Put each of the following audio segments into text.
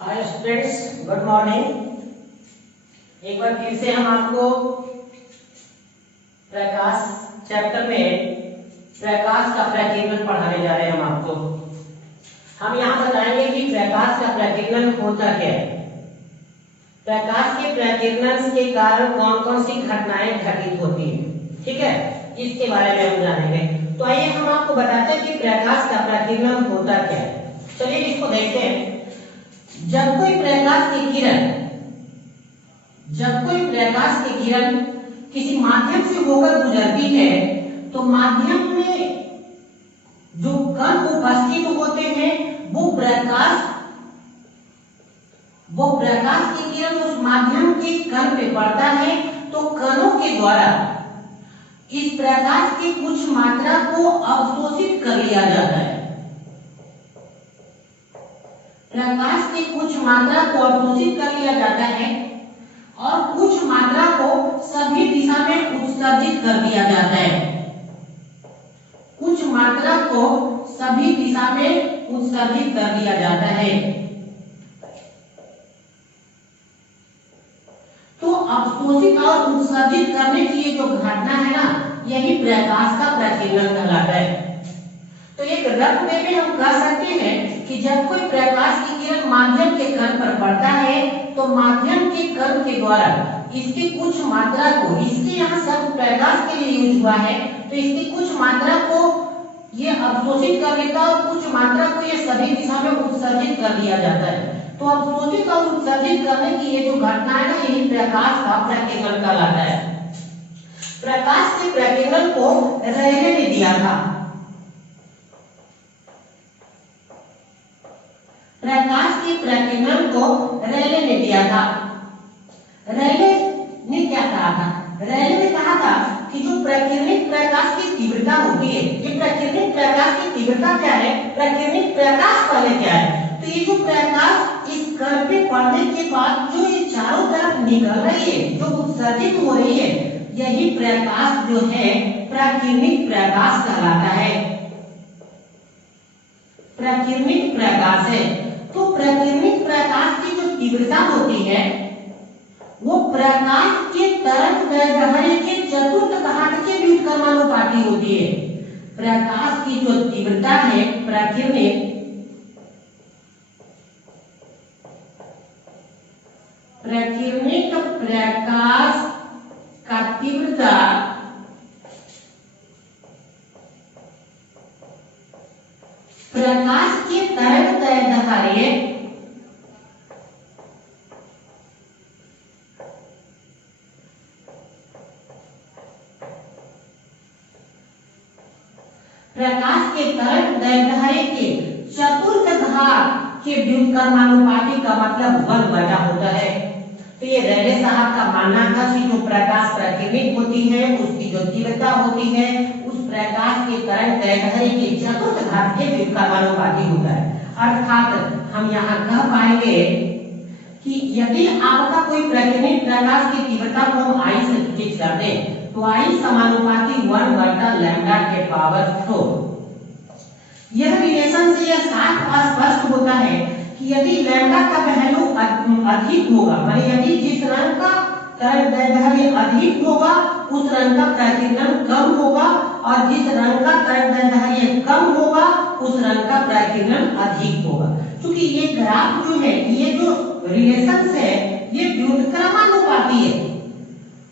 Hi students, good morning. एक बार फिर से हम आपको प्रकाश चैप्टर में प्रकाश का प्रकीर्णन पढ़ाने जा रहे हैं। हम यहाँ बताएंगे कि प्रकाश का प्रकीर्णन होता क्या है, प्रकाश के प्रकीर्णन के कारण कौन कौन सी घटनाएं घटित होती है। ठीक है, इसके बारे में हम जानेंगे। तो आइए हम आपको बताते हैं कि प्रकाश का प्रकीर्णन होता क्या है। चलिए इसको देखते हैं। जब कोई प्रकाश की किरण किसी माध्यम से होकर गुजरती है तो माध्यम में जो कण उपस्थित होते हैं वो प्रकाश की किरण उस माध्यम के कण पे पड़ता है, तो कणों के द्वारा इस प्रकाश की कुछ मात्रा को अवशोषित कर लिया जाता है। प्रकाश की कुछ मात्रा को अवशोषित कर लिया जाता है और कुछ मात्रा को सभी दिशा में उत्सर्जित कर दिया जाता है। कुछ मात्रा को सभी दिशा में उत्सर्जित कर दिया जाता है। तो अवशोषित और उत्सर्जित करने की ये जो घटना है ना, यही प्रकाश का प्रकीर्णन कहलाता है। तो एक रफ में भी हम कह सकते हैं कि जब कोई प्रकाश की किरण माध्यम के कण पर पड़ता है तो माध्यम के कण के द्वारा इसकी कुछ मात्रा को, इसके यहाँ सब प्रकाश के लिए यूज हुआ है, तो इसकी कुछ मात्रा को ये अवशोषित कर लेता है और कुछ मात्रा को ये सभी दिशा में उत्सर्जित कर दिया जाता है। तो अवशोषित और उत्सर्जित करने की ये जो घटना है ना, यही प्रकाश का प्रकीर्णन कहलाता है। प्रकाश के प्रकीर्णन को रेले ने दिया था। प्रकाश के प्रकीर्णन को रेले ने दिया था। रेले ने क्या कहा था? रेले ने कहा था कि जो प्रकीर्णित प्रकाश की तीव्रता होती है, ये प्रकीर्णित प्रकाश की तीव्रता क्या है, प्रकीर्णित प्रकाश पहले क्या है, तो ये जो प्रकाश इस कण पे पड़ने के बाद जो ये चारों तरफ निकल रही है, जो उत्सर्जित हो रही है, यही प्रकाश जो है प्रकीर्णित प्रकाश कहलाता है। प्रकीर्णित प्रकाश है। तो प्रकीर्णित प्रकाश की जो तीव्रता होती है वो प्रकाश के तरंगदैर्ध्य के चतुर्थ घात के व्युत्क्रमानुपाती होती है। प्रकाश की जो तीव्रता है प्रकीर्णित प्रकाश का तीव्रता प्रकाश के तरंगदैर्ध्य के चतुर्थ घात के व्युत्क्रमानुपाती का मतलब 1 होता है। तो ये रेले साहब का मानना था कि जो प्रकाश प्रकीर्णित होती है उसकी जो तीव्रता होती है उस प्रकाश के तरंगदैर्ध्य के चतुर्थ घात के व्युत्क्रमानुपाती होता है। अर्थात हम यहाँ कह पाएंगे कि यदि आपका कोई प्रकीर्णित प्रकाश की तीव्रता को हम आई से फिक्स कर दें तो आई समानुपाती 1/λ⁴। यह रिलेशन से यह साफ स्पष्ट होता है कि यदि लैम्डा का वैल्यू अधिक होगा, माने यदि जिस रंग का तरंगदैर्ध्य अधिक होगा उस रंग का प्रकीर्णन कम होगा और जिस रंग का तरंगदैर्ध्य कम होगा उस रंग का प्रकीर्णन अधिक होगा। क्योंकि ये ग्राफ जो है, ये जो रिलेशन है ये व्युत्क्रमानुपाती है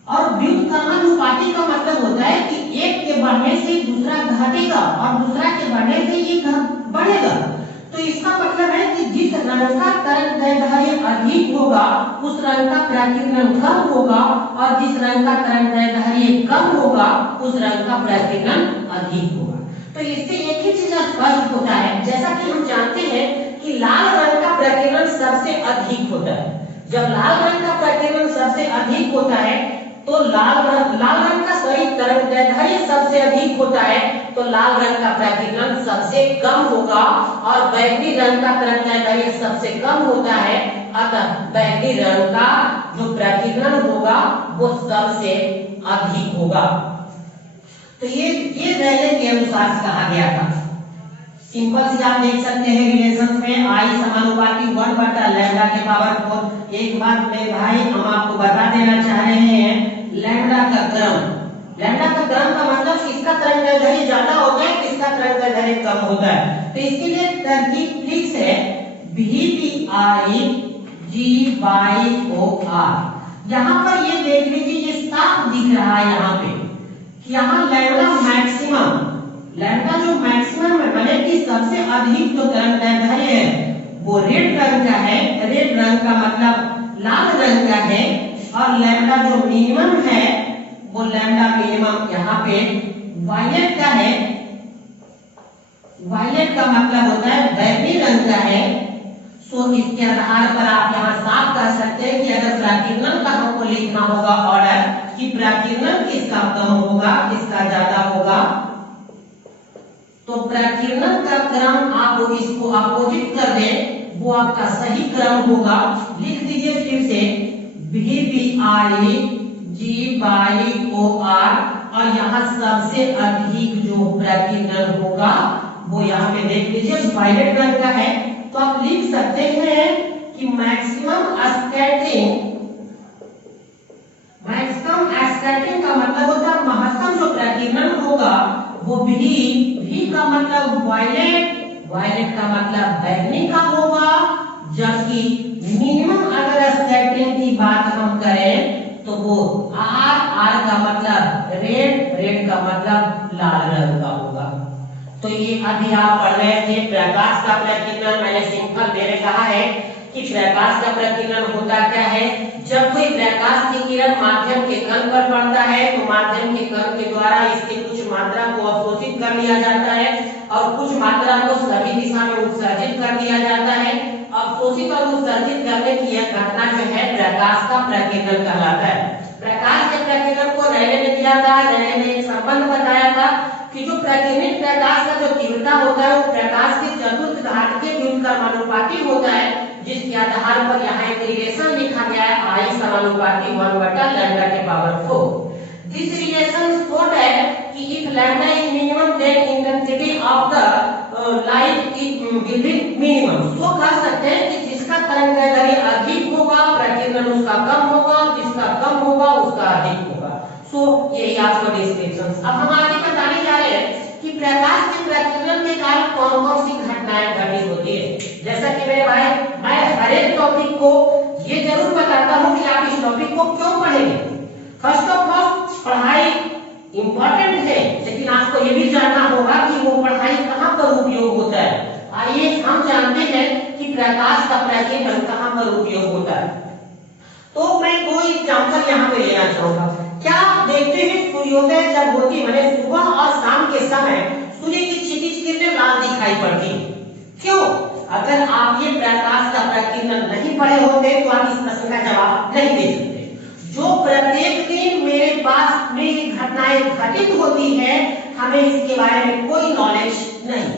और व्युत्क्रमानुपाती का मतलब होता है कि एक के बढ़ने से दूसरा घटेगा और दूसरा के बढ़ने से ये बढ़ेगा। तो इसका मतलब है कि जिस रंग का तरंगदैर्ध्य अधिक होगा उस रंग का प्रकीर्णन कम होगा और जिस रंग का तरंगदैर्ध्य कम होगा उस रंग का प्रकीर्णन अधिक होगा। तो इससे एक ही चीज स्पष्ट होता है, जैसा कि हम जानते हैं कि लाल रंग का प्रकीर्णन सबसे अधिक होता है। जब लाल रंग का प्रकीर्णन सबसे अधिक होता है तो लाल रंग का तरंगदैर्ध्य सबसे अधिक होता है, तो लाल रंग का प्रकीर्णन सबसे कम होगा और बैंगनी रंग का तरंगदैर्ध्य सबसे कम होता है, अतः बैंगनी रंग का जो प्रकीर्णन होगा वो सबसे अधिक होगा। तो ये रेले के अनुसार कहा गया था। सिंपल सी आप देख सकते हैं रिलेशन में आई समानुपाती 1 बटा लैम्डा के पावर 4। एक बात मेरे भाई हम आपको बता देना चाह रहे हैं, लैम्डा का क्रम का मतलब किसका तरंगदैर्घ्य ज्यादा होता है, किसका तरंगदैर्घ्य कम होता है। तो इसके लिए तरकीब फिक्स है, VPI G/OR। यहाँ पर ये देख लीजिए, ये साफ दिख रहा है यहाँ पे कि यहाँ लैम्डा जो मैक्सिमम है, माने कि सबसे अधिक जो तरंगदैर्घ्य है वो रेड रंग का है। रेड रंग का मतलब लाल रंग का है। और लैम्डा जो मिनिमम है वो लैम्डा मिनिमम यहाँ पे वायलेट का है। वायलेट का मतलब होता है बैगनी रंग का है। सो इसके आधार पर आप यहाँ साफ कर सकते हैं कि अगर प्राकीर्णन का हमको लिखना होगा ऑर्डर कि प्राकीर्णन किसका कम होगा, किसका ज्यादा होगा, तो प्राकीर्णन का क्रम आप इसको अपोजिट कर दें, वो आपका सही क्रम होगा। लिख दीजिए फिर से VPI G/OR। और यहाँ सबसे अधिक जो प्राकीर्णन होगा वो यहाँ पे देख लीजिए वायलेट रंग का है। तो आप लिख सकते हैं कि मैक्सिमम स्कैटरिंग का मतलब होता है महत्तम जो प्राकीर्णन होगा वो भी का मतलब वायलेट का मतलब बैगनी का होगा। जबकि मिनिमम अगर स्कैटरिंग की बात हम करें तो वो R का मतलब रेड का मतलब लाल रंग का होगा। तो ये अभी आप पढ़ रहे थे प्रकाश का प्राकीर्णन। मैंने सिंपल मैंने कहा है कि प्रकाश का प्राकीर्णन होता क्या है, जब कोई प्रकाश की किरण माध्यम के कण पर पड़ता है तो माध्यम के कण के द्वारा इसकी कुछ मात्रा को अवशोषित कर लिया जाता है और कुछ मात्रा को सभी दिशा में उत्सर्जित कर दिया जाता है। अवशोषित और उत्सर्जित करने की यह घटना जो है प्रकाश का प्राकीर्णन कहलाता है। प्रकाश के प्राकीर्णन को रेले ने दिया था। रेले ने एक संबंध बताया था कि जो प्राकीर्णित प्रकाश का जो तीव्रता होता है वो प्रकाश के चतुर्थ घात के व्युत्क्रमानुपाती होता है, जिसके आधार पर यहाँ एक रिलेशन लिखा गया है I समानुपाती 1 बटा लैम्डा के पावर 4। दिस रिलेशन शोड है कि if lambda is minimum then intensity of the light will be minimum. तो कह सकते हैं कि जिसका तरंगदैर्घ्य अधिक होगा प्रकीर्णन उसका कम होगा, जिसका कम होगा उसका अधिक होगा। सो यही आपको डिस्क्रिप्शन। अब हम आगे बताने जा रहे हैं कि प्रकाश के प्राकीर्णन के कारण कौन कौन सी घटनाएं घटित होती है। जैसा कि मेरे भाई मैं हर एक टॉपिक को ये जरूर बताता हूँ कि आप इस टॉपिक को क्यों पढ़ेंगे। फर्स्ट ऑफ ऑल पढ़ाई इंपॉर्टेंट है, लेकिन आपको ये भी जानना होगा कि वो पढ़ाई कहाँ पर उपयोग होता है। आइए हम जानते हैं कि प्रकाश का प्राकीर्णन कहाँ पर उपयोग होता है। तो मैं कोई एग्जांपल यहाँ पे लेना चाहूंगा। क्या आप देखते हैं सूर्योदय जब होती है, मैंने सुबह और शाम के समय सूर्य की क्षितिज किरणें लाल दिखाई पड़ती है। क्यों? अगर आप ये प्रकाश का प्राकीर्णन नहीं पढ़े होते तो आप इस प्रश्न का जवाब नहीं दे सकते। जो प्रत्येक दिन मेरे पास में घटनाएं घटित होती है हमें इसके बारे में कोई नॉलेज नहीं,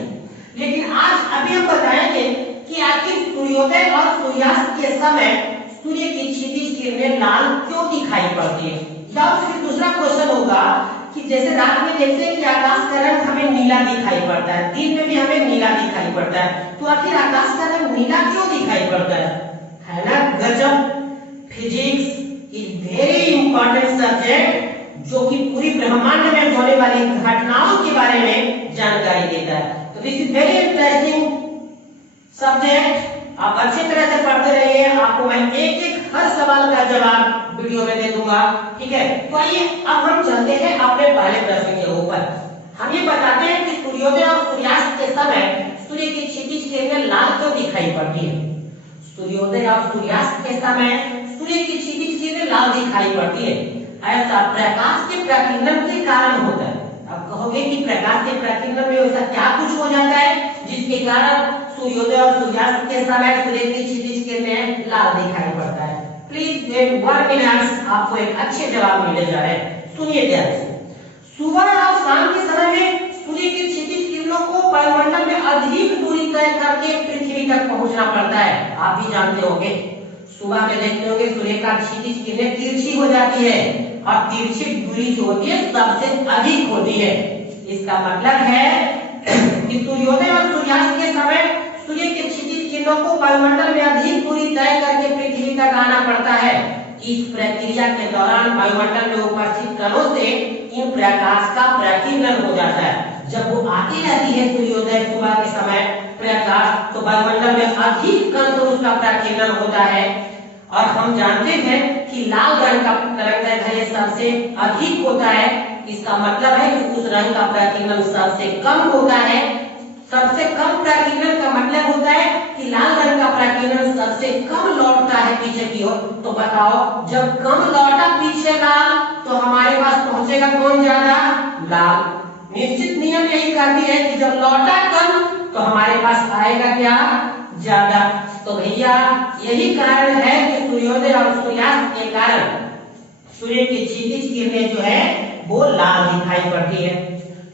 लेकिन आज अभी हम बताएंगे कि आखिर सूर्योदय और सूर्यास्त के समय सूर्य की क्षितिज किरणें लाल क्यों दिखाई पड़ती है। या फिर दूसरा क्वेश्चन होगा कि जैसे रात में देखते हैं कि आकाश का रंग हमें नीला दिखाई पड़ता है, दिन में भी हमें नीला दिखाई पड़ता है, तो आखिर आकाश का रंग नीला क्यों दिखाई पड़ता है ना। गजब। Physics is very important subject जो कि पूरी ब्रह्मांड में होने वाली घटनाओं के बारे में जानकारी देता है। तो this is very interesting subject. आप अच्छी तरह से पढ़ते रहिए, आपको मैं एक एक हर सवाल का जवाब वीडियो में दे दूंगा, ठीक है। तो आइए अब हम चलते हैं अपने पहले प्रश्न के ऊपर। हम ये बताते हैं कि सूर्योदय और सूर्यास्त के समय सूर्य की क्षितिज किरणें लाल क्यों दिखाई पड़ती है। सूर्योदय और सूर्यास्त के समय सूर्य की क्षितिज किरणें लाल दिखाई पड़ती है, ऐसा प्रकाश के प्राकीर्णन के कारण होता है। अब कहोगे कि प्रकाश के प्राकीर्णन में ऐसा क्या कुछ हो जाता है जिसके कारण सूर्योदय और सूर्यास्त के समय सूर्य की क्षितिज किरणें लाल दिखाई पड़ता है। प्लीज वेट 1 मिनट, आपको एक अच्छे जवाब मिलने जा रहे हैं, सुनिए ध्यान से। सुबह और शाम के समय में सूर्य की क्षितिज किरणों को वायुमंडल में अधिक दूरी तय करके पृथ्वी तक पहुंचना पड़ता है। आप भी जानते होंगे, सुबह में देखते होंगे सूर्य का क्षितिज किरणें तिरछी हो जाती है और तिरछी दूरी जो होती है सबसे अधिक होती है। इसका मतलब है कि सूर्योदय और सूर्यास्त के समय सूर्य के क्षितिज किरणों को वायुमंडल में अधिक दूरी तय करके पृथ्वी तक आना पड़ता है। इस प्रक्रिया के दौरान वायुमंडल में उपस्थित कणों से इन प्रकाश का प्रकीर्णन हो जाता है। जब वो आती रहती है सूर्योदय सुबह के समय प्रकाश, तो वायुमंडल में अधिक कण से उसका प्रकीर्णन होता है। और हम जानते हैं कि लाल रंग का तरंगदैर्घ्य सबसे अधिक होता है। इसका मतलब है कि उस रंग का प्रकीर्णन सबसे कम होता है। सबसे कम प्रकीर्णन का मतलब होता है कि लाल रंग का प्रकीर्णन सबसे कम लौटता है पीछे की ओर। तो बताओ, जब कम लौटा पीछे लाल, तो हमारे पास पहुंचेगा कौन ज्यादा? लाल। निश्चित नियम यही कहती है कि जब लौटा कम, तो हमारे पास आएगा क्या? ज्यादा। तो भैया यही कारण है कि सूर्योदय और सूर्यास्त के कारण सूर्य की क्षितिज किरणें जो है वो लाल दिखाई पड़ती है।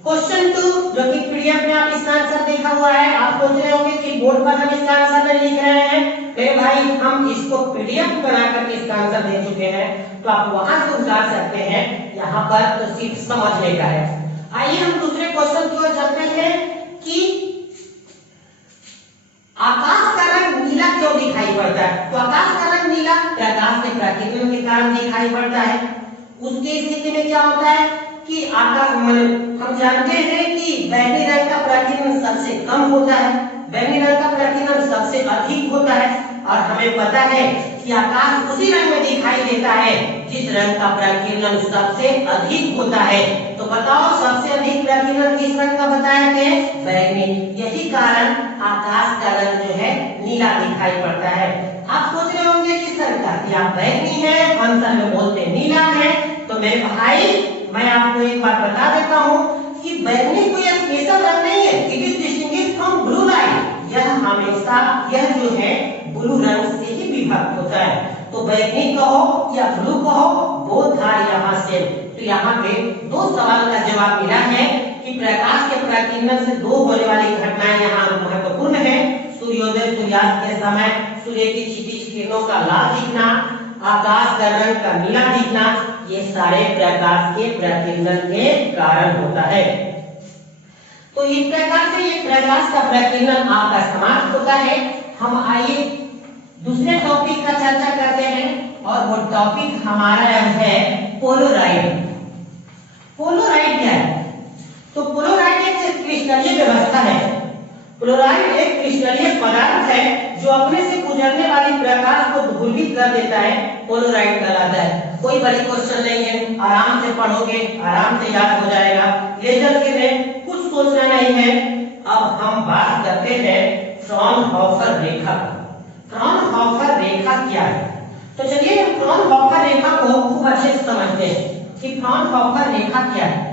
क्वेश्चन 2, जो कि पीडीएफ में आप इसका आंसर देखा हुआ है। आप सोच रहे होंगे कि बोर्ड पर हम इसका आंसर नहीं लिख रहे हैं। मेरे भाई, हम इसको पीडीएफ बना करके इसका आंसर दे चुके हैं, तो आप वहां से उतार सकते हैं। यहाँ पर तो सिर्फ समझने का है। आइए हम दूसरे क्वेश्चन की ओर चलते हैं कि आकाश का रंग नीला क्यों दिखाई पड़ता है? तो आकाश का रंग नीला प्रकाश के प्रकीर्णन के कारण दिखाई पड़ता है। उसकी स्थिति में क्या होता है कि आकाश हम जानते हैं कि बैंगनी रंग का प्रकीर्णन सबसे कम होता है, बैंगनी रंग का प्रकीर्णन सबसे अधिक होता है। और हमें पता है कि आकाश उसी रंग में दिखाई देता है जिस रंग का प्रकीर्णन सबसे अधिक होता है। तो बताओ, सबसे अधिक प्रकीर्णन किस रंग का बताए थे? बैंगनी। यही कारण आकाश का रंग जो है नीला दिखाई पड़ता है। आप सोच रहे होंगे कि सर क्या बैंगनी है, आंसर में बोलते नीला है। तो मेरे भाई, मैं आपको एक बात बता देता हूँ कि बैंगनी कोई स्पेशल रंग नहीं है। It is distinguished from blue light. यह हमेशा यह जो है ब्लू रंग से ही विभक्त होता है। तो बैंगनी कहो या ब्लू कहो, बोथ आर यहाँ से। तो यहाँ पे दो सवाल का जवाब मिला है कि प्रकाश के प्रकीर्णन से दो होने वाली घटनाएं यहाँ महत्वपूर्ण है। सूर्योदय सूर्यास्त के समय सूर्य की क्षितिज किरणों का लाल दिखना, आकाश का रंग का नीला दिखना, ये सारे प्रकाश के प्रकीर्णन के कारण होता है। तो इस प्रकार से ये प्रकाश का प्रकीर्णन आपका समाप्त होता है। हम आइए दूसरे टॉपिक का चर्चा करते हैं, और वो टॉपिक हमारा है पोलराइड। पोलराइड क्या है? तो पोलराइड एक क्रिस्टलीय व्यवस्था है। पोलराइड एक क्रिस्टलीय पदार्थ है जो अपने से गुजरने वाली प्रकाश को ध्रुवित कर देता है। पोलराइड कहलाता है। कोई बड़ी क्वेश्चन नहीं है, आराम से पढ़ोगे, आराम से याद हो जाएगा। लेजर के में कुछ सोचना नहीं है। अब हम बात करते हैं फ्रॉनहोफर रेखा। फ्रॉनहोफर रेखा क्या है? तो चलिए हम फ्रॉनहोफर रेखा को खूब अच्छे से समझते हैं कि फ्रॉनहोफर रेखा क्या है।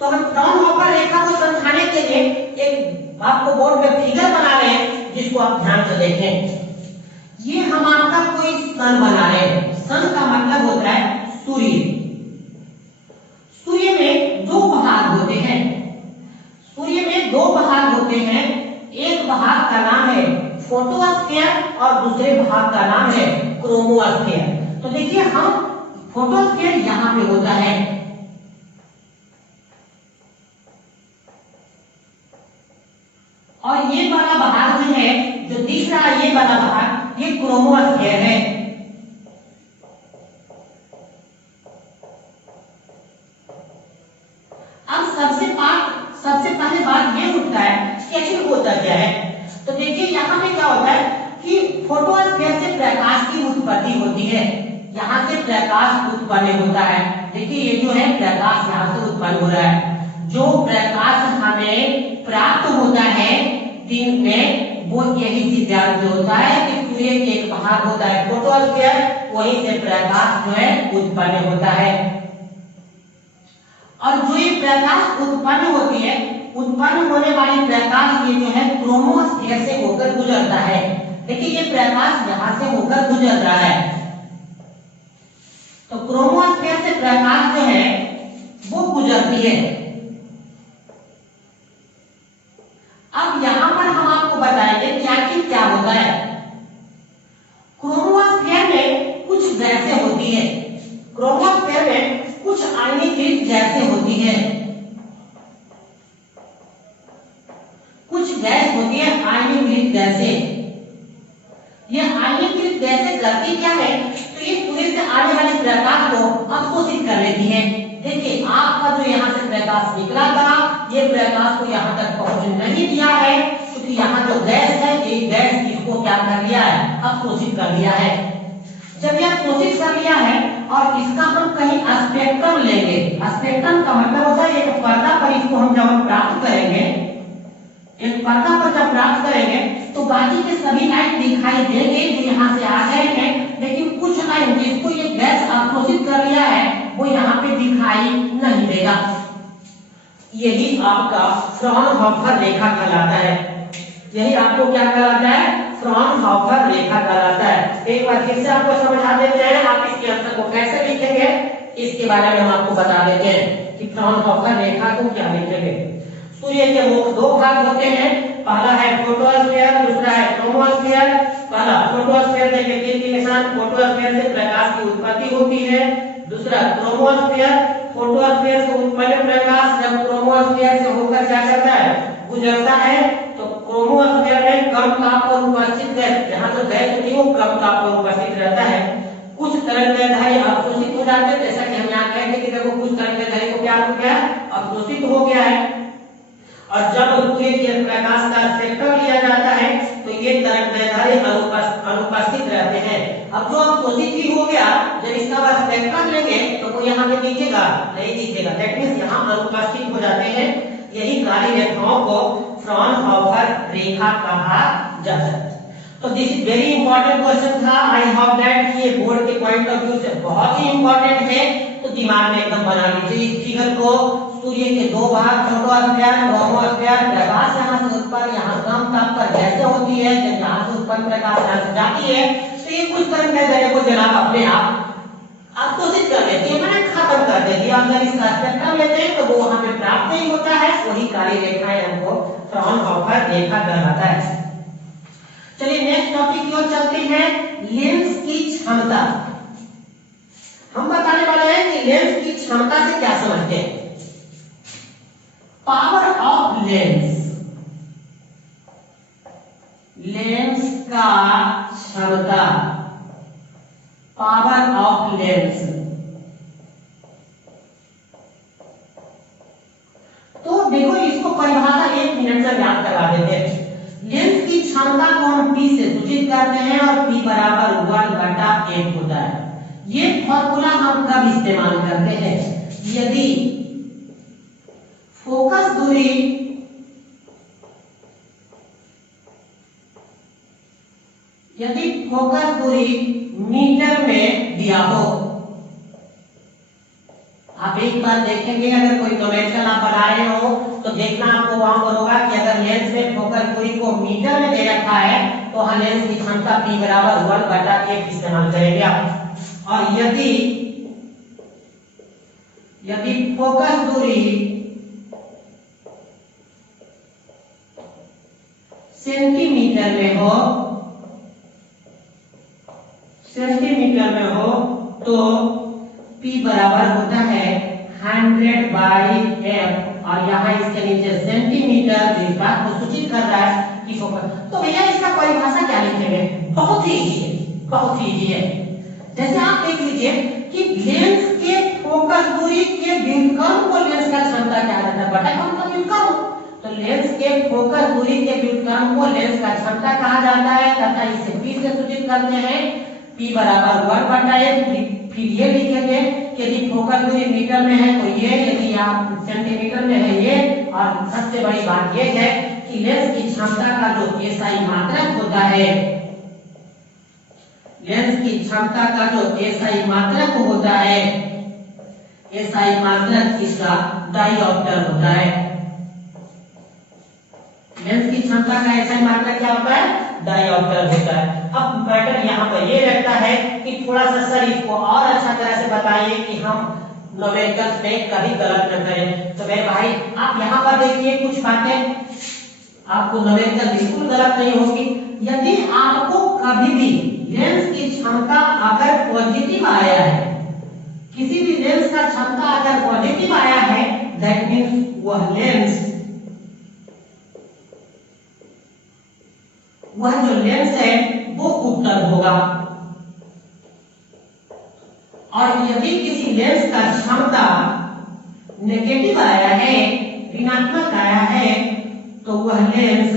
तो हम फ्रॉनहोफर रेखा को समझाने के लिए एक आपको बोर्ड में फिगर बना रहे हैं, जिसको आप ध्यान से देखें। ये हम आपका कोई सन बना रहे हैं। सन का मतलब होता है सूर्य। सूर्य में दो भाग होते हैं। सूर्य में दो भाग होते हैं। एक भाग का नाम है फोटोस्फीयर और दूसरे भाग का नाम है क्रोमोस्फीयर। तो देखिए, हम फोटोस्फीयर यहाँ पे होता है, और ये वाला भाग जो है जो दिख रहा है, ये वाला भाग, ये क्रोमोस्फीयर है। अब सबसे पहले बात ये उठता है कि आखिर होता क्या है। तो देखिए, यहाँ पे क्या होता है कि फोटोस्फीयर से प्रकाश की उत्पत्ति होती है। यहाँ से प्रकाश उत्पन्न होता है। देखिए, ये जो है प्रकाश यहाँ से उत्पन्न हो रहा है। जो प्रकाश हमें प्राप्त होता है दिन में, वो यही सिद्धांत होता है कि सूर्य के एक भाग होता है फोटोस्फीयर, वहीं से प्रकाश जो है उत्पन्न होता है। और जो ये प्रकाश उत्पन्न होती है, उत्पन्न होने वाली प्रकाश ये जो है क्रोमोस्फीयर से होकर गुजरता है। देखिए, ये प्रकाश यहाँ से होकर गुजर रहा है। तो क्रोमोस्फीयर से प्रकाश जो है वो गुजरती है। अब यहाँ पर हम आपको बताएंगे कि आखिर क्या होता है। क्रोमोस्फीयर में कुछ गैसें होती है। क्रोमोस्फीयर में कुछ आयनीकृत गैसें होती है। आयनीकृत गैसें, ये आयनीकृत गैसें करती क्या है, तो ये सूर्य से आने वाले प्रकाश को अवशोषित कर लेती है। देखिए आपका जो यहाँ से प्रकाश निकला था, ये प्रकाश को यहाँ तक पहुंच नहीं दिया है, क्योंकि यहाँ जो गैस है, ये गैस इसको क्या कर लिया है, अवशोषित कर लिया है। जब यह अवशोषित कर लिया है और इसका हम कहीं स्पेक्ट्रम लेंगे, स्पेक्ट्रम का मतलब होता है एक पर्दा पर इसको हम जब प्राप्त करेंगे, एक पर्दा पर जब प्राप्त करेंगे तो बाकी के सभी लाइट दिखाई देंगे जो यहाँ से आ गए हैं, लेकिन कुछ लाइट जिसको ये गैस अवशोषित कर लिया है वो यहाँ पे दिखाई नहीं देगा। यही आपका फ्रॉनहोफर रेखा कहलाता है। यही आपको क्या कहलाता है, फ्रॉनहोफर रेखा कहलाता है। एक बार फिर से आपको समझा देते हैं, आप इसके आंसर को कैसे लिखेंगे इसके बारे में हम आपको बता देते हैं कि फ्रॉनहोफर रेखा को क्या लिखेंगे। सूर्य के मुख्य दो भाग होते हैं, पहला है फोटोस्फीयर, दूसरा है क्रोमोस्फीयर। पहला फोटोस्फीयर देखिए तीर के निशान, फोटोस्फीयर से प्रकाश की उत्पत्ति होती है। दूसरा क्रोमोस्फीयर, फोटोस्फीयर से उत्पन्न प्रकाश जब क्रोमोस्फीयर से होकर क्या करता है, गुजरता है, तो क्रोमोस्फीयर में कम ताप पर उपस्थित गैस, जहां जो गैस होती है वो कम ताप पर उपस्थित रहता है। कुछ तरंगदैर्ध्य अवशोषित हो जाते हैं, जैसा कि हम यहाँ कहते कि देखो कुछ तरंगदैर्ध्य को क्या हो गया, अवशोषित हो गया है। और जब सूर्य के प्रकाश का स्पेक्ट्रम लिया जाता है तो ये तरंगदैर्ध्य अनुपस्थित रहते हैं। अब जो अवशोषित भी हो गया, जब इसका स्पेक्ट्रम लेंगे तो वो यहाँ पे दिखेगा नहीं, दिखेगा, दैट मींस यहाँ अनुपस्थित हो जाते हैं। यही काली रेखाओं को फ्रॉनहोफर रेखा कहा जाता है। तो this is very important question था। आई होप दैट ये बोर्ड के पॉइंट ऑफ व्यू से बहुत ही इंपॉर्टेंट है, तो दिमाग में एकदम बना लीजिए इस फिगर को। सूर्य के दो भाग, फोटोस्फीयर, क्रोमोस्फीयर, प्रकाश यहाँ से उत्पन्न, यहाँ कम ताप पर गैसें होती है, जब यहाँ से उत्पन्न प्रकाश यहाँ से जाती है तो ये कुछ तरंगदैर्ध्य को जला अपने आप अवशोषित कर देती है, मैंने खत्म कर देती है। अगर इसका स्पेक्ट्रम लेते हैं तो वो वहां पे प्राप्त नहीं होता है, वही काली रेखाएं हमको फ्रॉनहोफर रेखा कहलाता है। चलिए नेक्स्ट टॉपिक की ओर चलते हैं, लेंस की क्षमता। हम बताने वाले हैं कि लेंस की क्षमता से क्या समझते हैं। पावर ऑफ लेंस, लेंस का क्षमता, पावर ऑफ लेंस। तो देखो इसको परिभाषा 1 मिनट में याद करवा देते हैं। लेंस की क्षमता को हम P से सूचित करते हैं और P बराबर 1/8 होता है। ये फॉर्मूला हम कब इस्तेमाल करते हैं, यदि फोकस दूरी मीटर में दिया हो। आप एक बार देखेंगे, अगर कोई कन्वेंशन आप बना रहे हो तो देखना आपको वहां पर होगा कि अगर लेंस में फोकस दूरी को मीटर में दे रखा है तो वहां लेंस की क्षमता P बराबर 1/8 इस्तेमाल करेंगे आप। और यदि फोकस दूरी सेंटीमीटर में हो तो P बराबर होता है 100/f, और यहाँ इसके नीचे सेंटीमीटर इस बात को सूचित कर रहा है कि फोकस। तो भैया इसका परिभाषा क्या लिखेंगे, बहुत ही इजी है, बहुत ही इजी है। जैसे आप देख लीजिए कि लेंस के फोकस दूरी के व्युत्क्रम को लेंस का क्षमता क्या रहता है, बटा का मतलब व्युत्क्रम। तो लेंस के फोकस दूरी के व्युत्क्रम को लेंस का क्षमता कहा जाता है तथा इसे P से सूचित करते हैं, P बराबर 1/8। फिर ये लिखेंगे कि यदि फोकस दूरी मीटर में है तो ये, यदि आप सेंटीमीटर में है ये, और सबसे बड़ी बात ये है कि लेंस की क्षमता का जो SI मात्रक होता है, लेंस की क्षमता का जो SI मात्रक होता है, SI मात्रक इसका डायोप्टर होता है। लेंस की क्षमता का SI मात्रक क्या होता है, डायोप्टर होता है। अब मैटर यहाँ पर ये रहता है कि थोड़ा सा सर इसको और अच्छा तरह से बताइए कि हम नोमेनकल्स में कभी गलत न करें। तो मेरे भाई आप यहाँ पर देखिए कुछ बातें, आपको नोमेनकल बिल्कुल गलत नहीं होगी। यदि आपको कभी भी लेंस की क्षमता अगर पॉजिटिव आया है, किसी भी लेंस का क्षमता अगर पॉजिटिव आया है, दैट मींस वह लेंस वह जो लेंस है वो उत्तल होगा। और यदि किसी लेंस का क्षमता नेगेटिव आया है, ऋणात्मक आया है, तो वह लेंस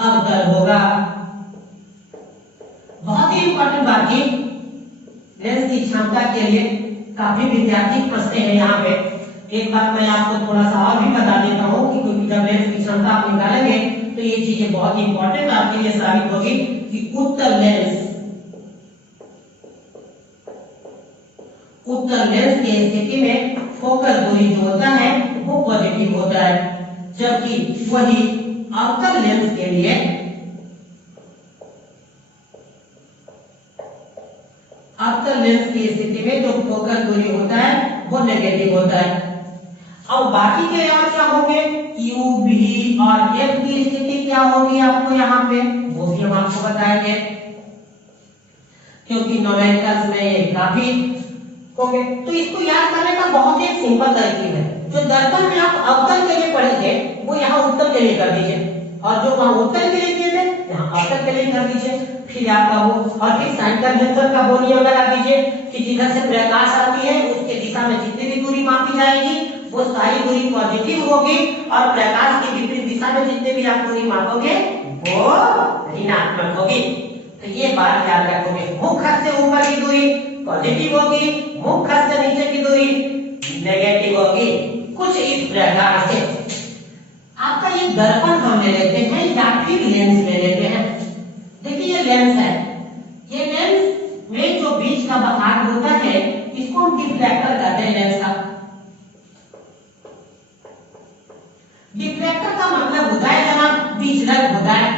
अवतल होगा। बहुत ही इंपॉर्टेंट बात है, लेंस की क्षमता के लिए काफी विद्यार्थी फंसते हैं यहाँ पे। एक बात मैं आपको थोड़ा सा और भी बता देता हूँ कि क्योंकि जब लेंस की क्षमता आप निकालेंगे तो ये चीजें बहुत ही इंपॉर्टेंट आपके लिए साबित होगी कि उत्तल लेंस की स्थिति में फोकस दूरी जो होता है वो पॉजिटिव होता है, जबकि वही अवतल लेंस के लिए की स्थिति में जो फोकस दूरी होता है वो नेगेटिव होता है। अब बाकी के यहाँ क्या होंगे, U, B और F की स्थिति क्या होगी आपको यहाँ पे वो भी हम आपको बताएंगे, क्योंकि न्यूमेरिकल्स में ये काफी होंगे। तो इसको याद करने का बहुत ही सिंपल तरकीब है। जो दर्पण में आप अवतल के लिए पढ़े थे वो यहाँ उत्तल के लिए कर दीजिए, और जो वहां उत्तल के लिए किए थे यहाँ अवतल के लिए कर दीजिए। फिर आपका वो और फिर साइन कन्वेंशन का वो नियम लगा दीजिए कि जिधर से प्रकाश आती है उसके दिशा में जितनी भी दूरी मापी जाएगी वो सारी दूरी पॉजिटिव होगी, और प्रकाश की विपरीत दिशा में जितनी भी आप दूरी मापोगे वो ऋणात्मक होगी। तो ये बात याद रखोगे, मुख्य से ऊपर की दूरी पॉजिटिव होगी, मुख्य से नीचे की दूरी नेगेटिव होगी। कुछ इस प्रकार से आपका ये दर्पण हम ले लेते हैं या फिर लेंस ले लेते हैं। देखिए ये लेंस है, ये लेंस में जो बीच का भाग होता है इसको हम डिफ्लेक्टर कहते हैं। लेंस का डिफ्लेक्टर का मतलब होता है जनाब विचलन होता है,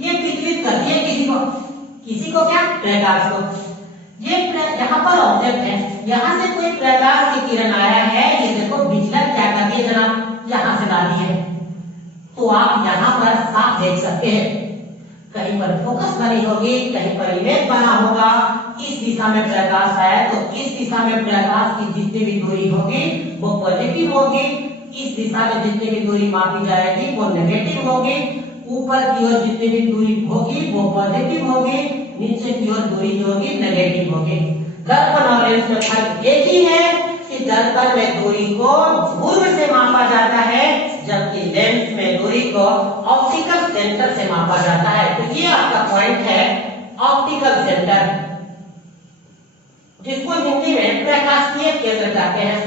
ये विचलित करती है किसी को क्या, प्रकाश को। ये यहाँ पर ऑब्जेक्ट है, यहाँ से कोई प्रकाश की किरण आया है, ये देखो विचलन क्या कर दिया जनाब, यहाँ से ला दी है। तो आप यहाँ पर साफ देख सकते हैं, कहीं पर फोकस बनी होगी, कहीं पर इमेज बना होगा। इस दिशा में प्रकाश आया तो इस दिशा में प्रकाश की जितनी भी दूरी होगी वो पॉजिटिव होगी, इस दिशा में जितनी भी दूरी मापी जाएगी वो नेगेटिव होगी, ऊपर की ओर जितनी भी दूरी होगी वो पॉजिटिव होगी, नीचे की ओर दूरी जो होगी नेगेटिव होगी। दर्पण और लेंस में फर्क एक ही है कि दर्पण में दूरी को ध्रुव से मापा जाता है, जबकि लेंस में दूरी को ऑप्टिकल सेंटर से मापा जाता है। तो ये आपका पॉइंट है ऑप्टिकल सेंटर, जिसको हिंदी में प्रकाशीय केंद्र कहते हैं।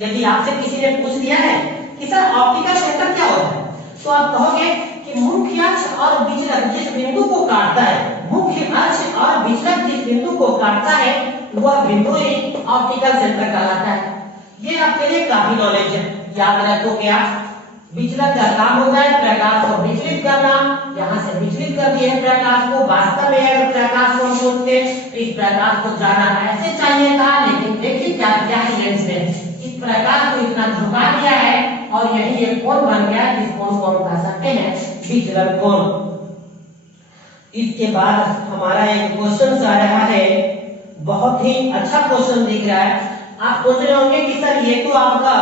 यदि आपसे किसी ने पूछ दिया है कि सर ऑप्टिकल सेंटर क्या होता है, तो आप कहोगे कि मुख्य अक्ष और विचलक जिस बिंदु को काटता है, मुख्य अक्ष और विचलक जिस बिंदु को काटता है वह बिंदु ही ऑप्टिकल सेंटर कहलाता है। ये आपके लिए काफी नॉलेज है, याद रखोगे आप। विचलक का काम होता है प्रकाश को विचलित करना, यहाँ से विचलित कर दिए प्रकाश को। वास्तव में अगर प्रकाश को सोचते तो इस प्रकाश को जाना ऐसे चाहिए था, लेकिन देखिए क्या किया है लेंस ने, इस प्रकाश को इतना झुका दिया है और यही एक कोण बन गया, जिस कोण को हम कह सकते हैं विचलन कोण। इसके बाद हमारा एक क्वेश्चन आ रहा है, बहुत ही अच्छा क्वेश्चन दिख रहा है। आप सोच रहे होंगे कि सर ये तो आपका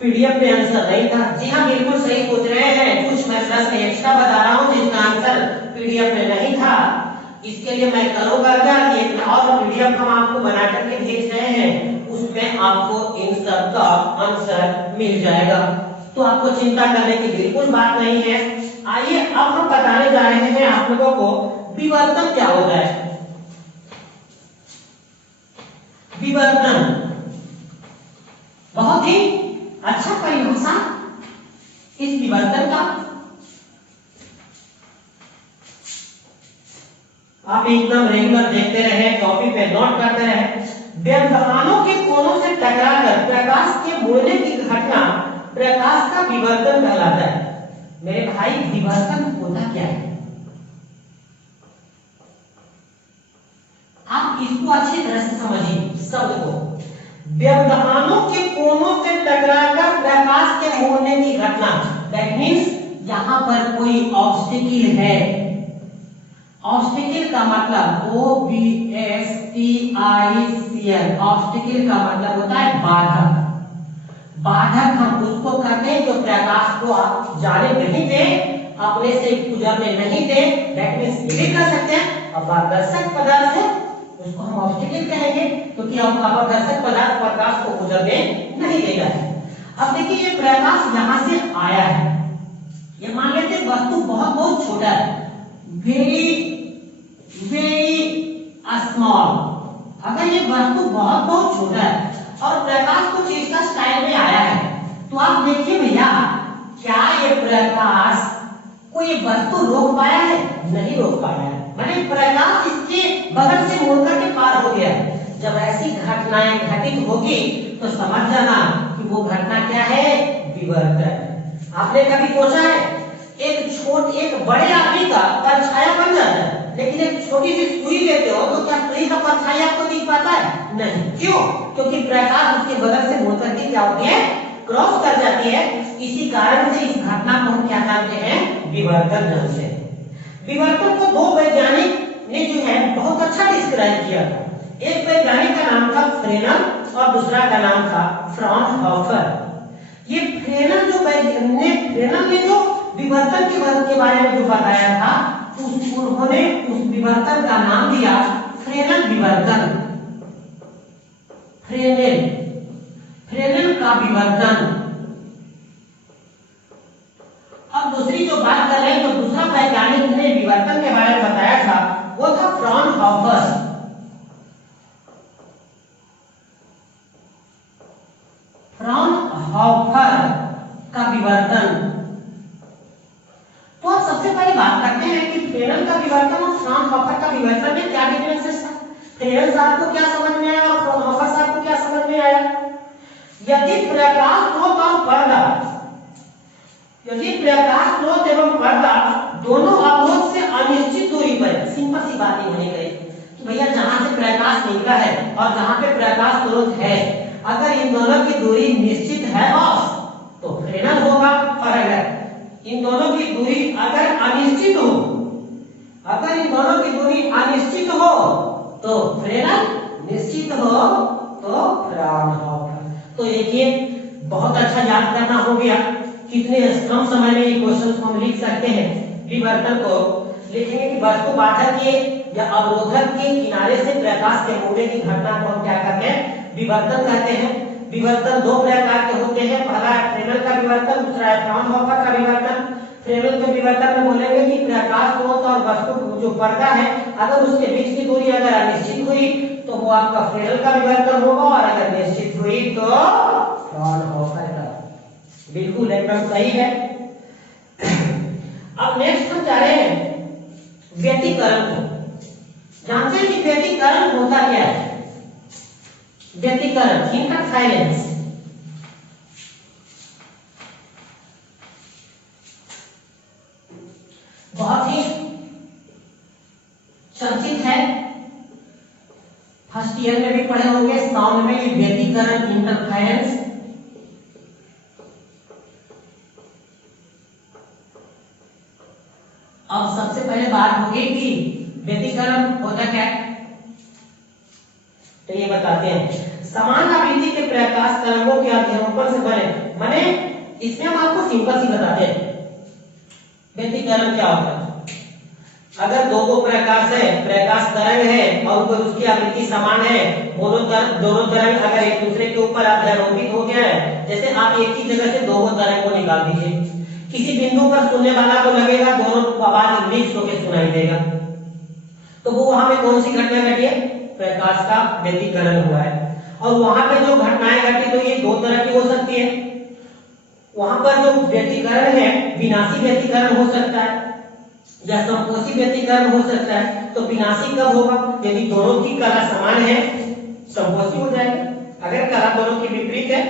पीडीएफ में आंसर नहीं था। जी हाँ, बिल्कुल सही पूछ रहे हैं, कुछ मैं प्रश्न एक्स्ट्रा बता रहा हूँ जिसका आंसर पीडीएफ में नहीं था। इसके लिए मैं करूंगा क्या, एक और पीडीएफ हम आपको बना करके भेज रहे हैं, उसमें आपको इन सब का आंसर मिल जाएगा, तो आपको चिंता करने की बिल्कुल बात नहीं है। आइए अब हम बताने जा रहे हैं आप लोगों को विवर्तन क्या होता है। विवर्तन बहुत ही अच्छा परिभाषा इस विवर्तन का आप एकदम रेगुलर देखते रहे, कॉपी पे नोट करते रहे। व्यवधानों के कोनों से टकराकर प्रकाश के मुड़ने की घटना प्रकाश का विवर्तन कहलाता है। मेरे भाई विवर्तन होता क्या है, आप इसको अच्छी तरह से समझिए शब्द को। व्यवधानों के कोनों से टकराकर प्रकाश के मुड़ने की घटना, दैट मींस यहां पर कोई ऑब्स्टिकल है। ऑब्स्टिकल का मतलब OBSTICL, ऑब्स्टिकल का मतलब होता है बाधक। बाधक हम उसको कहते हैं जो प्रकाश को आप जाने नहीं दे, अपने से गुजरने नहीं दे, दैट मींस ये भी कर सकते हैं। अब आकर्षक पदार्थ है उसको हम ऑब्स्टेकल कहेंगे, क्योंकि अब आकर्षक पदार्थ प्रकाश को गुजरने नहीं देगा। अब देखिए ये प्रकाश यहाँ से आया है, ये मान लेते हैं वस्तु बहुत बहुत छोटा है, वेरी वेरी स्मॉल। अगर ये वस्तु बहुत बहुत छोटा है और प्रकाश कुछ इसका स्टाइल में आया है, तो आप देखिए भैया क्या ये प्रकाश कोई वस्तु रोक पाया है? नहीं रोक पाया है, माने प्रकाश इसके बगल से मुड़ करके पार हो गया। जब ऐसी घटनाएं घटित होगी तो समझ जाना कि वो घटना क्या है? विवर्तन। आपने कभी सोचा है एक बड़े आदमी का परछाया बन जाता है, लेकिन एक छोटी सी सुई लेते हो तो क्या सुई का परछाया आपको दिख पाता है? नहीं। क्यों? क्योंकि प्रकाश उसके बगल से मुड़ करके क्या होती है? क्रॉस कर जाती है। इसी कारण से इस घटना को हम क्या जानते हैं? विवर्तन जानते हैं। विवर्तन को दो वैज्ञानिक ने जो है बहुत अच्छा डिस्क्राइब किया था। एक वैज्ञानिक का नाम था फ्रेनल और दूसरा का नाम था फ्राउनहोफर। ये फ्रेनल ने जो विवर्तन के बारे में जो बताया था, उन्होंने उस विवर्तन का नाम दिया फ्रेनल विवर्तन। फ्रेनल का विवर्तन। अब दूसरी जो बात कर रहे हैं, तो दूसरा वैज्ञानिक ने विवर्तन के बारे में बताया था वो था फ्राउनहोफर। फ्राउनहोफर का विवर्तन। तो आप सबसे पहले बात करते हैं कि फ्रेनल का विवर्तन और फ्राउनहोफर का विवर्तन में क्या डिफरेंसेस था। फ्रेनल साहब को क्या समझ में आया और फ्राउनहोफर साहब को क्या समझ में आया? यदि प्रकाश स्रोत और पर्दा दोनों अवरोध से अनिश्चित दूरी पर, सिंपल सी बात नहीं गई कि भैया जहां से प्रकाश निकला है और जहां पे प्रकाश स्रोत है, अगर इन दोनों की दूरी निश्चित है बॉस तो फ्रेनल होगा, और अगर इन दोनों की दूरी अगर अनिश्चित हो, तो फ्रेनल, निश्चित हो तो फ्राउनहोफर। तो देखिए बहुत अच्छा याद करना हो गया। कितने कम समय में ये क्वेश्चन को हम लिख सकते हैं। विवर्तन को लिखेंगे कि वस्तु बाधक के या अवरोधक के किनारे से प्रकाश के मुड़ने की घटना को हम क्या कहते हैं? विवर्तन कहते हैं। विवर्तन दो प्रकार के होते हैं, पहला है फ्रेनल का विवर्तन, दूसरा है फ्राउनहोफर का विवर्तन। फ्रेनल के विवर्तन में बोलेंगे कि प्रकाश स्रोत और वस्तु जो पर्दा है, अगर उसके बीच की दूरी अगर अनिश्चित हुई तो वो आपका फ्रेनल का विवर्तन होगा, और अगर निश्चित हुई तो फ्राउनहोफर का। बिल्कुल एकदम सही है। अब नेक्स्ट हम जा रहे हैं व्यतिकरण को। जानते हैं कि व्यतिकरण होता क्या है? व्यतिकरण, इंटरफेरेंस। बहुत ही चर्चित है, फर्स्ट ईयर में भी पढ़े होंगे साउंड में, ये व्यतिकरण, इंटरफेरेंस। अब सबसे पहले बात होगी कि व्यतिकरण होता क्या है, तो ये बताते हैं। समान आवृत्ति के प्रकाश तरंगों के अध्यारोपण से बने, माने इसमें हम आपको सिंपल सी बताते हैं व्यतिकरण क्या होता है। अगर दो प्रकाश है, प्रकाश तरंग है और उसकी आवृत्ति समान है, दोनों तरंग अगर एक दूसरे के ऊपर अध्यारोपित हो गया है, जैसे आप एक ही जगह से दो तरंग को निकाल दीजिए, किसी बिंदु पर सुनने वाला को लगेगा दोनों आवाज मिक्स होकर सुनाई देगा, तो वो वहां पे कौन सी घटना घटी है? प्रकाश का व्यतिकरण हुआ है। और वहां पे जो घटनाएं घटी तो ये दो तरह की हो सकती है। वहां पर जो व्यतिकरण है, विनाशी व्यतिकरण हो सकता है या संपोषी व्यतिकरण हो सकता है। तो विनाशी कब होगा? यदि दोनों की कला समान है, संपोषी हो जाएगा। अगर कला दोनों की विपरीत है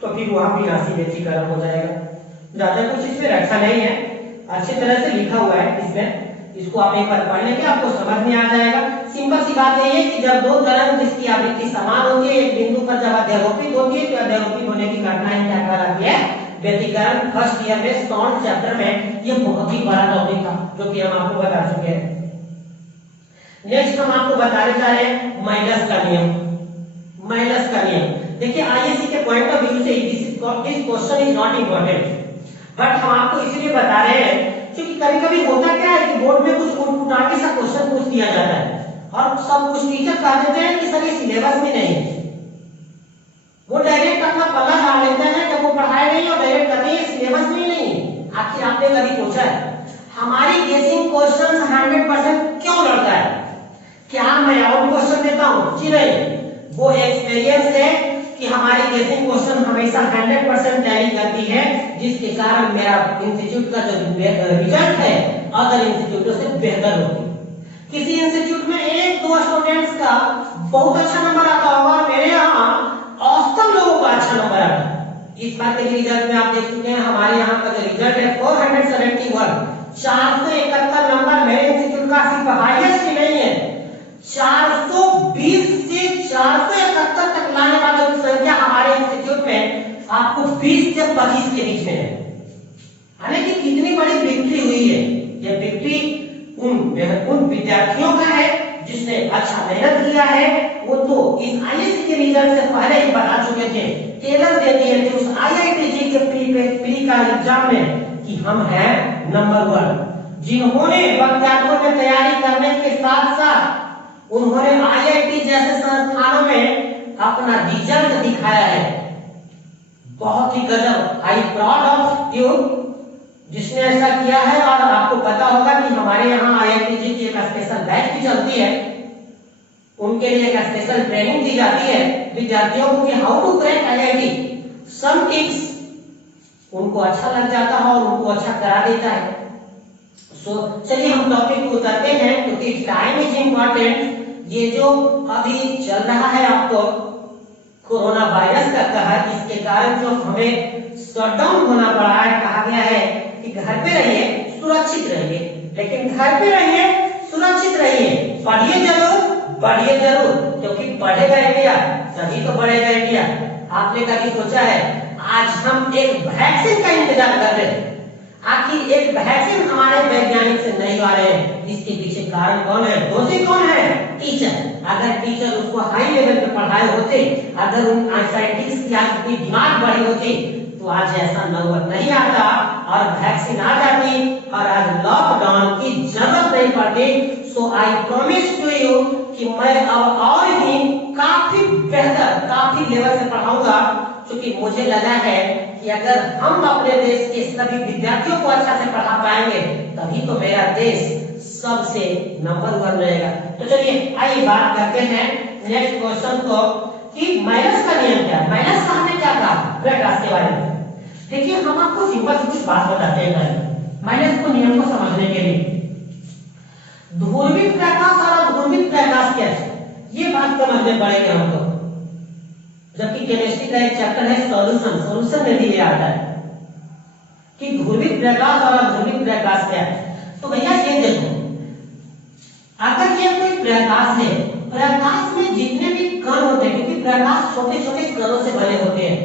तो फिर वहां विनाशी व्यतिकरण हो जाएगा। ज्यादा कुछ इसमें रखा नहीं है, अच्छी तरह से लिखा हुआ है इसमें, इसको आप एक बार पढ़ लेंगे आपको समझ में आ जाएगा। सिंपल सी बात यही है कि जब दो तरंग जिसकी आवृत्ति समान होती है एक बिंदु पर जब अध्यारोपित होती है, तो अध्यारोपित होने की घटना क्या कहलाती है? व्यतिकरण। फर्स्ट ईयर में साउंड चैप्टर में ये बहुत ही बड़ा टॉपिक था जो कि हम आपको बता चुके हैं। नेक्स्ट हम आपको बताने जा रहे हैं माइनस का नियम। माइनस का नियम देखिए आईएससी के पॉइंट ऑफ व्यू से this question is not important, but हम आपको इसलिए बता रहे हैं क्योंकि कभी कभी होता क्या है कि बोर्ड में कुछ उठाके सा क्वेश्चन पूछ दिया जाता है और सब कुछ टीचर कह देते हैं कि सर ये सिलेबस में नहीं है, वो डायरेक्ट अपना पल्ला झाड़ लेते हैं जब वो पढ़ाए नहीं और डायरेक्ट कहते हैं सिलेबस में नहीं है। आखिर आपने कभी पूछा है हमारी गेसिंग क्वेश्चंस 100% क्यों लड़ता है? क्या मैं आउट क्वेश्चन देता हूं जी नहीं, वो एक्सपीरियंस है कि हमारी गेसिंग क्वेश्चन हमेशा 100% टैली करती है, जिसके कारण मेरा इंस्टीट्यूट का जो रिजल्ट है अदर इंस्टीट्यूटों से बेहतर होगी। किसी इंस्टीट्यूट में एक दो स्टूडेंट्स का बहुत अच्छा नंबर आता होगा और मेरे यहाँ औसतन लोगों का अच्छा नंबर आता है। इस बार के रिजल्ट में आप देख चुके हैं हमारे यहाँ का जो रिजल्ट है 471 471 नंबर मेरे इंस्टीट्यूट का सिर्फ हाईएस्ट ही नहीं है, 420 से 471 तक लाने वालों की संख्या हमारे इंस्टीट्यूट में आपको 20 से 25 के बीच में है। यानी कि कितनी बड़ी विक्ट्री हुई है। यह विक्ट्री उन विद्यार्थियों का है जिसने अच्छा मेहनत किया है, वो तो इस आईआईटी के रिजल्ट से पहले ही बता चुके थे, टेलर दे दिए थे उस आईआईटी जी के प्री का एग्जाम में कि हम हैं नंबर 1। जिन्होंने विद्यार्थियों में तैयारी करने के साथ साथ उन्होंने आईआईटी जैसे संस्थानों में अपना रिजल्ट दिखाया है, बहुत ही गजब। आई प्राउड ऑफ यू जिसने ऐसा किया है। और आपको पता होगा कि हमारे यहाँ आईआईटी जी की एक स्पेशल बैच भी चलती है, उनके लिए एक स्पेशल ट्रेनिंग दी जाती है विद्यार्थियों को कि how to crack IIT. Some tips उनको अच्छा लग जाता है और उनको अच्छा करा देता है। सो चलिए हम टॉपिक को उतरते हैं क्योंकि टाइम इज इम्पोर्टेंट। ये जो अभी चल रहा है आपको कोरोना वायरस का कहर, इसके कारण जो हमें शटडाउन होना पड़ा है, कहा गया है कि घर पे रहिए सुरक्षित रहिए, लेकिन घर पे रहिए सुरक्षित रहिए, पढ़िए जरूर बढ़िए जरूर, क्योंकि बढ़ेगा इंडिया तभी तो बढ़ेगा इंडिया। आपने कभी सोचा है आज हम एक वैक्सीन का इंतजार कर रहे हैं, आखिर एक वैक्सीन हमारे वैज्ञानिक से नहीं आ रहे हैं, इसके पीछे कारण कौन है? दोषी कौन है? टीचर। अगर टीचर उसको हाई लेवल पे पढ़ाए होते, अगर उन साइंटिस्ट की आज की दिमाग बढ़ी होती तो आज ऐसा नौबत नहीं आता और वैक्सीन आ जाती और आज लॉकडाउन की जरूरत नहीं पड़ती। सो आई प्रॉमिस टू यू कि मैं अब और भी काफी बेहतर काफी लेवल से पढ़ाऊंगा, क्योंकि मुझे लगा है कि अगर हम अपने देश के सभी विद्यार्थियों को अच्छा से पढ़ा पाएंगे तभी तो मेरा देश सबसे नंबर 1 रहेगा। तो चलिए आइए बात करते हैं नेक्स्ट क्वेश्चन को कि माइनस का नियम क्या है। माइनस का हमने क्या कहा प्रकाश के बारे में। देखिए हम आपको सिंपल सी कुछ बात बताते हैं माइनस को नियम को समझने के लिए। ध्रुवित प्रकाश और अध्रुवित प्रकाश क्या है ये बात समझने पड़ेगी हमको। जबकि केमिस्ट्री का एक चैप्टर है सॉल्यूशन में भी ये आता है कि ध्रुवित प्रकाश और अध्रुवित प्रकाश क्या है। तो भैया ये देखो, अगर ये कोई प्रकाश है, प्रकाश में जितने भी कण होते हैं, क्योंकि प्रकाश छोटे छोटे कणों से बने होते हैं,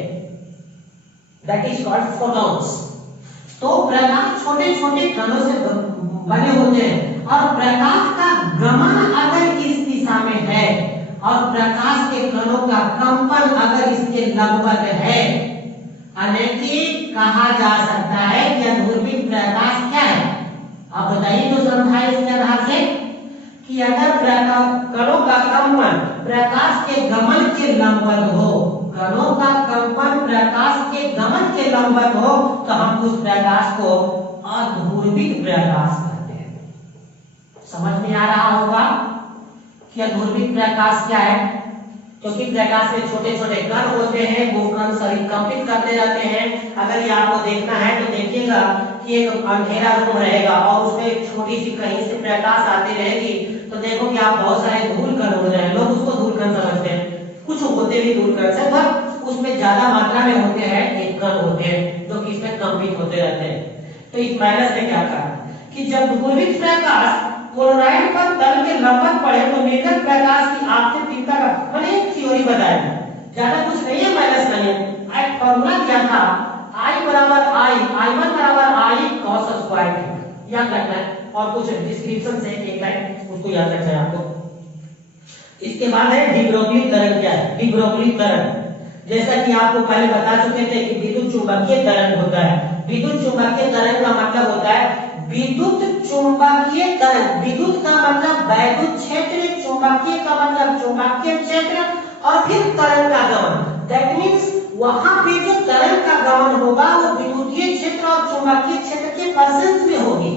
दैट इज कॉल्ड फोटॉन्स। तो प्रकाश छोटे छोटे कणों से बने होते हैं और प्रकाश का गमन अगर इस दिशा में है और प्रकाश के कणों का कंपन अगर इसके लगभग है, अनेक कहा जा सकता है कि अध्रुवित प्रकाश क्या है। अब बताइए तो समझाइए इसके आधार से कि अगर कणों का कंपन प्रकाश के गमन के लंबवत हो, कणों का कंपन प्रकाश के गमन के लंबवत हो, तो हम उस प्रकाश को अध्रुवित प्रकाश कहते हैं। समझ में आ रहा होगा कि अध्रुवित प्रकाश क्या है, क्योंकि प्रकाश में छोटे छोटे कण होते हैं, वो कण सभी कंपित करते रहते हैं। अगर ये आपको देखना है तो देखिएगा कि एक अंधेरा रूम रहेगा और उसमें एक छोटी सी कहीं से प्रकाश आती रहेगी, तो देखो कि आप बहुत सारे धूल कण हो रहे हैं, लोग उसको धूल कण समझते हैं, कुछ होते भी धूल कण से, पर उसमें ज्यादा मात्रा में होते हैं एक कण होते हैं जो कि इसमें कंपित होते रहते हैं। तो इस माइनस ने क्या कहा कि जब ध्रुवित प्रकाश पोलराइड पर तल के लंबवत पड़े तो निर्गत प्रकाश की आपतित तीव्रता का मैंने एक थ्योरी बताया, ज्यादा कुछ नहीं है माइनस का नियम। एक फॉर्मूला क्या था, I बराबर I1 बराबर I cos स्क्वायर थीटा, याद रखना है। और कुछ डिस्क्रिप्शन से एक लाइन उसको याद रखना है आपको। इसके बाद है डी ब्रोगली तरंग क्या है। डी ब्रोगली तरंग, जैसा कि आपको पहले बता चुके थे कि विद्युत चुंबकीय तरंग होता है। विद्युत चुंबकीय तरंग का मतलब होता है विद्युत चुंबकीय तरंग। विद्युत का मतलब वैद्युत क्षेत्र, चुंबकीय का मतलब चुंबकीय क्षेत्र, और फिर तरंग का गमन। दैट मींस वहां पे जो तरंग का गमन होगा वो विद्युतीय क्षेत्र और चुंबकीय क्षेत्र के प्रेजेंस में होगी।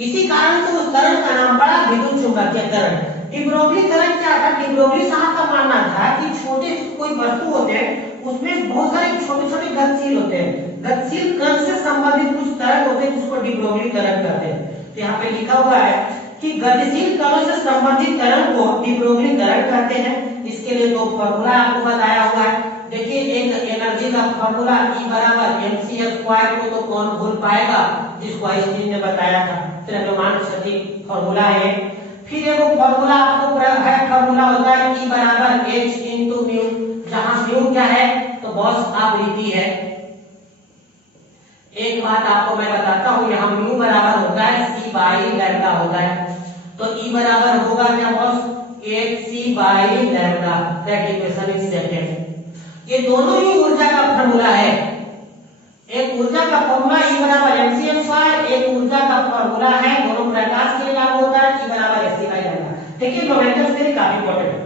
इसी कारण से उस तरंग का नाम पड़ा विद्युत चुंबकीय तरंग। डी ब्रोगली तरंग क्या था? डी ब्रोगली साहब का मानना था कि छोटे कोई वस्तु होते हैं उसमें बहुत सारे छोटे छोटे गतिशील होते हैं, गतिशील कण से संबंधित कुछ तरंग होते हैं जिसको डी ब्रोगली तरंग कहते हैं। तो यहाँ पे लिखा हुआ है कि गतिशील कणों से संबंधित तरंग को डी ब्रोगली तरंग कहते हैं। इसके लिए दो फॉर्मूला आपको बताया हुआ है। देखिए एक एनर्जी का फॉर्मूला E बराबर mc स्क्वायर को तो कौन भूल पाएगा, जिसको आइंस्टीन ने बताया था, द्रव्यमान सटीक फॉर्मूला है। फिर एक फॉर्मूला आपको है, फॉर्मूला होता है E बराबर h into म्यू, जहां म्यू क्या है तो बॉस आवृत्ति है। एक बात आपको मैं बताता हूं, यहाँ म्यू बराबर होता है c बाई लैम्डा होता है, तो E बराबर होगा क्या boss 8c by lambda, that equation is second. ये दोनों ही ऊर्जा का फॉर्मूला है। एक ऊर्जा का फॉर्मूला E बराबर mc स्क्वायर, एक ऊर्जा का फॉर्मूला है दोनों प्रकाश के लिए लागू होता है E बराबर hc बाई लैम्डा। देखिए मोमेंटम से काफी इंपॉर्टेंट है।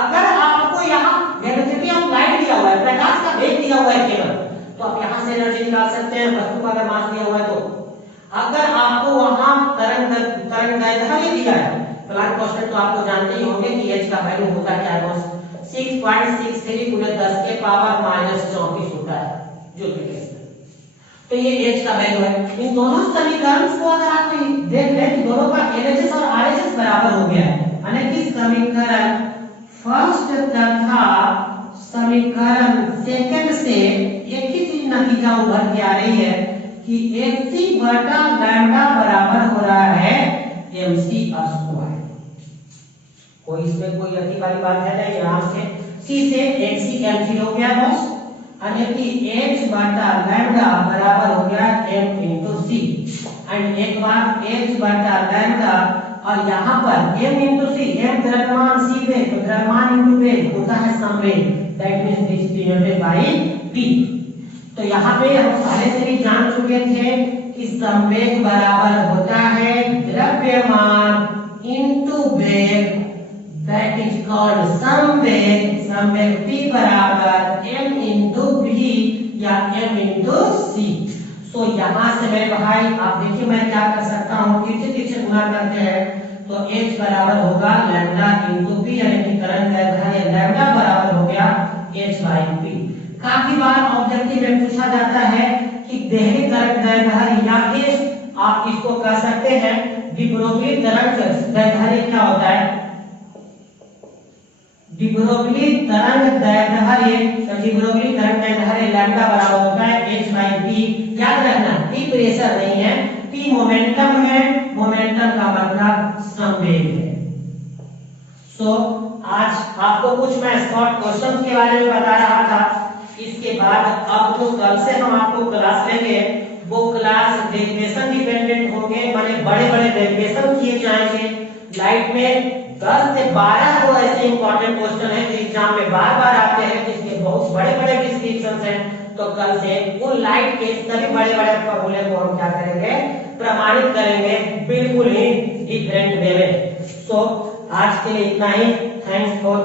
अगर आपको यहाँ वेलोसिटी ऑफ लाइट दिया हुआ है, प्रकाश का वेग दिया हुआ है केवल, तो आप यहाँ से एनर्जी निकाल सकते हैं, वस्तु का अगर मास दिया हुआ है तो। अगर आपको वहां तरंग दैर्ध्य दिया है, प्लांक कांस्टेंट तो आपको जानते ही होंगे कि h का वैल्यू होता है क्या बॉस 6.63 × 10 के पावर -34 होता है जूल के केस में। तो ये h का वैल्यू है। इन दोनों समीकरण को अगर आप देख लें तो दोनों का LHS और RHS बराबर हो गया है, यानी कि समीकरण फर्स्ट तथा समीकरण सेकंड से एक ही चीज नतीजा उभर के आ रही है कि hc बटा लैम्डा बराबर हो रहा है mc स्क्वायर। कोई इसमें कोई अति वाली बात है नहीं, यहाँ से c से hc कैंसिल हो गया बॉस, यानी कि h बटा लैम्डा बराबर हो गया m into c, एंड एक बार h बटा लैम्डा और यहाँ पर m into c, m द्रव्यमान c वेग, तो द्रव्यमान into वेग होता है संवेग, that means this denoted by v। तो यहाँ पे हम पहले से भी जान चुके थे कि संवेग बराबर होता है द्रव्यमान into वेग, that is called संवेग। संवेग p बराबर m into v या m into c। सो यहाँ से मेरे भाई आप देखिए मैं क्या कर सकता हूँ, तिरछे गुणा करते हैं तो h बराबर होगा लैम्डा into p, यानी कि तरंग दैर्ध्य लैम्डा बराबर हो गया h by p। काफी बार ऑब्जेक्टिव में पूछा जाता है कि देहरी तरंग दैर्ध्य या फिर आप इसको कह सकते हैं डी ब्रोगली तरंग दैर्ध्य क्या होता है, डी ब्रोगली तरंग दैर्ध्य, डी ब्रोगली तरंग दैर्ध्य लैम्डा बराबर होता है h by p। याद रखना p प्रेशर नहीं है, p मोमेंटम है, मोमेंटम का मतलब संवेग है। सो आज आपको कुछ मैं शॉर्ट क्वेश्चन के बारे में बता रहा था। इसके बाद अब जो कल से हम आपको क्लास लेंगे वो क्लास डेरिवेशन डिपेंडेंट होंगे, माने बड़े-बड़े डेरिवेशन किए जाएंगे। लाइट में 10 से 12 तो ऐसे इंपॉर्टेंट क्वेश्चन हैं जो एग्जाम में बार-बार आते हैं, जिसके बहुत बड़े-बड़े डिस्क्रिप्शंस हैं। तो कल से उन लाइट के सभी बड़े-बड़े फॉर्मूले को हम क्या करेंगे, प्रमाणित करेंगे बिल्कुल ही डिफरेंट वे में। सो आज के लिए इतना ही। Thanks for